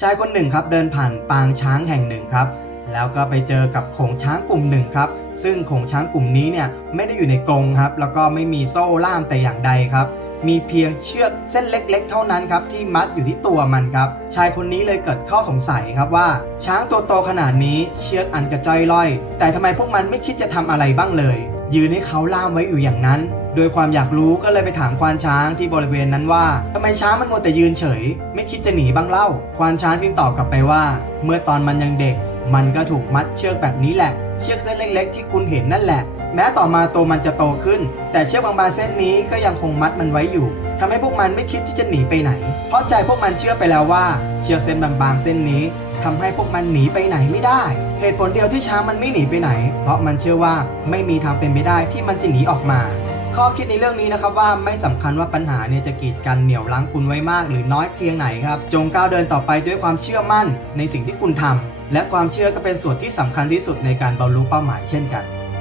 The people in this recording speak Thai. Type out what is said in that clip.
ชายคนหนึ่งครับเดินผ่านปางช้างแห่งหนึ่งครับ แล้วก็ไปเจอกับโขงช้างกลุ่มหนึ่งครับ ซึ่งโขงช้างกลุ่มนี้เนี่ยไม่ได้อยู่ในกรงครับ แล้วก็ไม่มีโซ่ล่ามแต่อย่างใดครับ มีเพียงเชือกเส้นเล็ก ๆ เท่านั้นครับที่มัดอยู่ที่ตัวมันครับ ชายคนนี้เลยเกิดข้อสงสัยครับว่า ช้างตัวโตขนาดนี้เชือกอันกระจ้อยล่อย แต่ทำไมพวกมันไม่คิดจะทำอะไรบ้างเลย ยืนให้เขาล่ามไว้อยู่อย่างนั้น โดยความอยากรู้ก็เลยไปถามควานช้างที่บริเวณนั้นว่าทำไมช้างมันมัวแต่ยืนเฉย ไม่คิดจะหนีบ้างเล่า ควานช้างจึงตอบกลับไปว่า เมื่อตอนมันยังเด็ก มันก็ถูกมัดเชือกแบบนี้แหละ เชือกเส้นเล็ก ๆ ที่คุณเห็นนั่นแหละ แม้ต่อมาตัวมันจะโตขึ้น แต่เชือกบางๆเส้นนี้ก็ยังคงมัดมันไว้อยู่ทำให้พวกมันไม่คิดที่จะหนีไปไหน เพราะใจพวกมันเชื่อไปแล้วว่า เชือกเส้นบางๆเส้นนี้ทำให้พวกมันหนีไปไหนไม่ได้ เหตุผลเดียวที่ช้างมันไม่หนีไปไหน เพราะมันเชื่อว่าไม่มีทางเป็นไปได้ที่มันจะหนีออกมา ข้อคิดในเรื่องนี้นะครับว่าไม่สำคัญว่าปัญหาเนี่ยจะกีดกันเหนี่ยวรั้งคุณไว้มาก หรือน้อยเพียงไหนครับ จงก้าวเดินต่อไปด้วยความเชื่อมั่นในสิ่งที่คุณทำและความเชื่อก็เป็นส่วนที่สำคัญที่สุดในการบรรลุเป้าหมายเช่นกัน